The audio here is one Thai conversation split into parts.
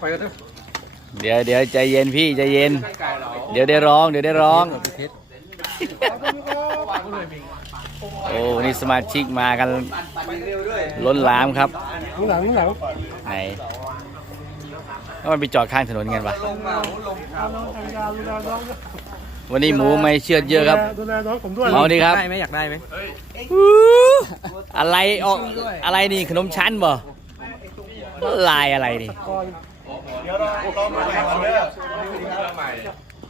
ไปกันเถอะเดี๋ยวเดี๋ยวใจเย็นพี่ใจเย็น เดี๋ยวได้ร้อง เดี๋ยวได้ร้อง โอ้วันนี่สมาชิกมากันล้นหลามครับข้างหลังข้างหลังไหนแล้วมันไปจอดข้างถนนกันปะลงมาลงครับน้องทำยาดูแลน้องวันนี้หมูไม่เชือดเยอะครับดูแลน้องผมด้วยเอาดิครับได้ไหมอยากได้ไหมอะไรออกอะไรนี่ขนมชั้นบ่ ลายอะไรนี่เดี๋ยวเราเรามาแล้วเด้อใหม่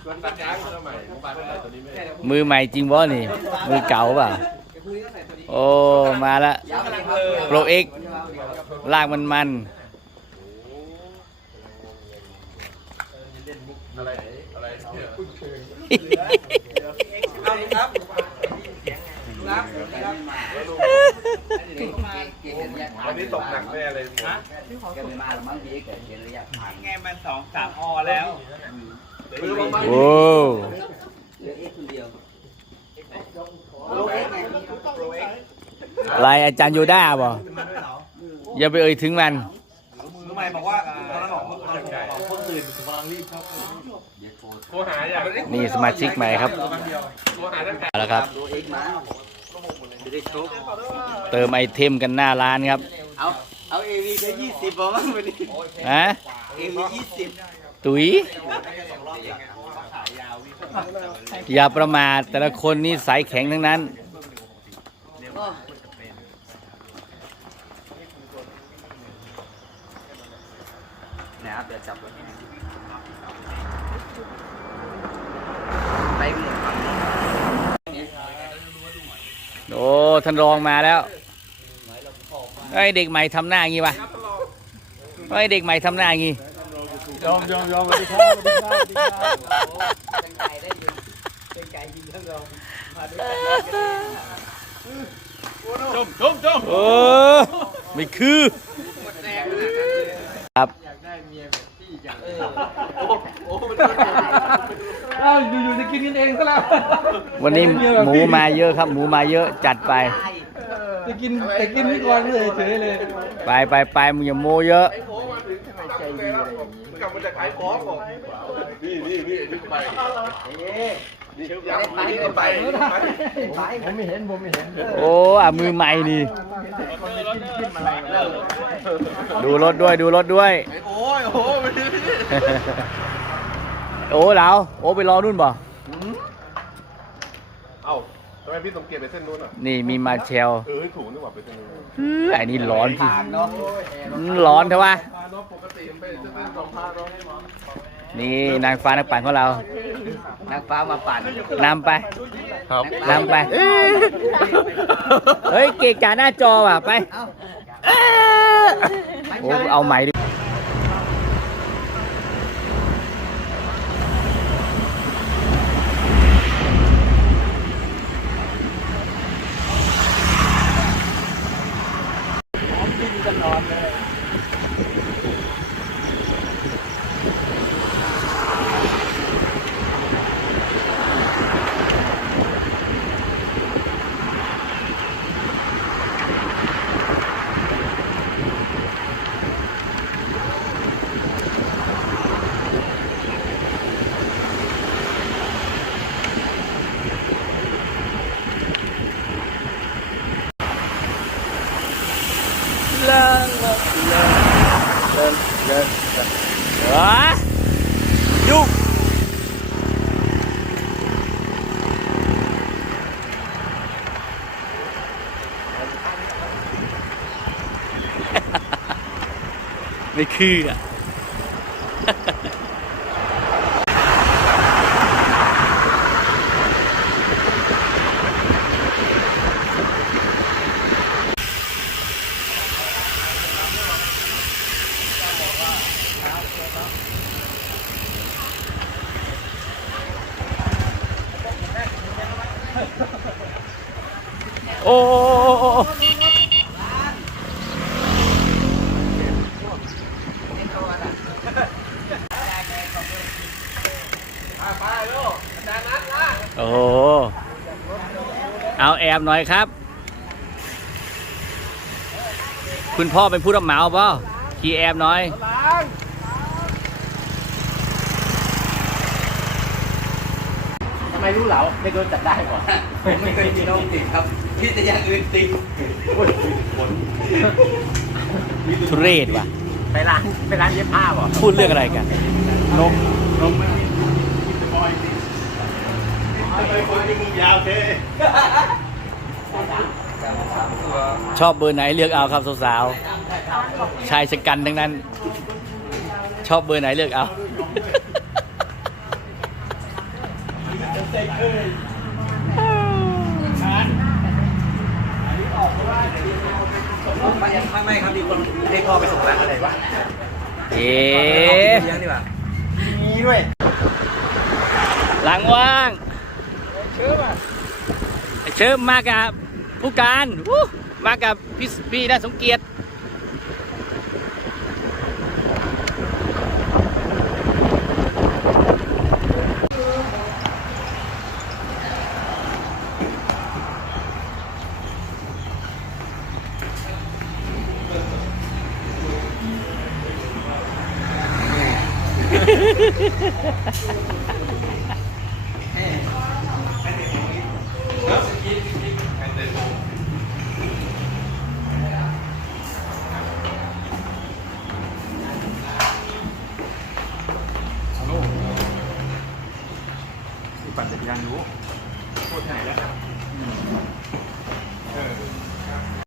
ชวนตัดยางเสื้อใหม่ผมปาเท่าไหร่ตัวนี้ไม่มือใหม่จริงบ่นี่ มือเก่าเปล่ะโอ้ มาละโปรเอ็กลากมันมันอะไรอะไรเนี่ยครับ วันนี้ตกหนักแน่เลยหมดไงมันสองสามออแล้วมือประมาณโอ้ลายอาจารย์โยด้าบ่อย่าไปเอ่ยถึงมันมือใหม่บอกว่าตอนนั้นออกเมื่อคืนออกเมื่อคืนกำลังรีบครับโทรหาอย่างนี่สมาชิกใหม่ครับโทรหาตั้ งแต่เอาละครับเติมไอเทมกันหน้าร้านครับเอาเอาเอวีก็ยี่สิบบอกว่าวันนี้ฮะเอวียี่สิบตุ๋ยอย่าประมาทแต่ละคนนี่สายแข็งทั้งนั้น นะครับเดี๋ยวจับไว้ไปหมดโอ้ ท่านรองมาแล้วไอ้ยเด็กใหม่ทำหน้างี้วะไอ้ยเด็กใหม่ทำหน้างี้ยอมยอมยอมสวัสดีครับสวัสดีครับสวัสดีครับชมชมชมโอ้ไม่คือครับอ้าวอยู่ๆจะกินกันเองซะแล้ว วันนี้หมูมาเยอะครับ หมูมาเยอะจัดไป จะกินแต่กินนี่ก่อนเลยเฉยเลยไปไปไปมึงอย่าโมเยอะโทรมาถึงทำไมใจดีเลยกลับมาจากขายของบอกนี่นี่นี่นี่ไปนี่ยังไม่ไปไปผมไม่เห็นผมไม่เห็นโอ้อะมือใหม่นี่ดูรถด้วยดูรถด้วย โอ้ยโอ้ยโอ้เหลาโอ้ไปรอนู่นบ่ เอ้าทำไมพี่สมเกียรติไปเส้นนู้นอะนี่มีมาเชลเออถูกนึกว่าไปเส้นนู้นเฮ้ยไอ้นี่ร้อนจริงร้อนเถอะวะพาน้องปกติมันไปเส้นนู้นสองพาน้องนี่นางฟ้านักปั่นของเรานักฟ้ามาปั่นนำไปครับนำไป เฮ้ย เกะกะหน้าจอว่ะไป โอ้เอาใหม่ดิ ลิกเลิกเลิกเลิกเลิกวะยุกไม่คืออะ โอ้โอ้โห เอาแอบหน่อยครับ คุณพ่อเป็นผู้รับเหมาเปล่าขี่แอบหน่อย ไม รู้เหลาไม่โดนจับได้ก่อนผมไม่เคยมีน้องติดครับพี่แต่อย่างอื่นติดทุเรศว่ะ ไปร้านไปร้านเย็บผ้าบ่พูดเรื่องอะไรกัน นม นมไม่มีบอยติดทำไมคนจมูกยาวเท่ชอบเบอร์ไหนเลือกเอาครับสาวๆชายชะกันทั้งนั้น ชอบเบอร์ไหนเลือกเอา ไม่ไม่ไม่ครับมีคนเรียกพ่อไปส่งแล้วอะไรวะเอ๊เลี้ยงดีกว่ามีด้วยหลังว่างเชิญมาเชิญมากับผู้การวู้มากับพี่พี่น่าสมเกียรติ ปั่นจักรยานรู้โคตรไหนแล้วครับ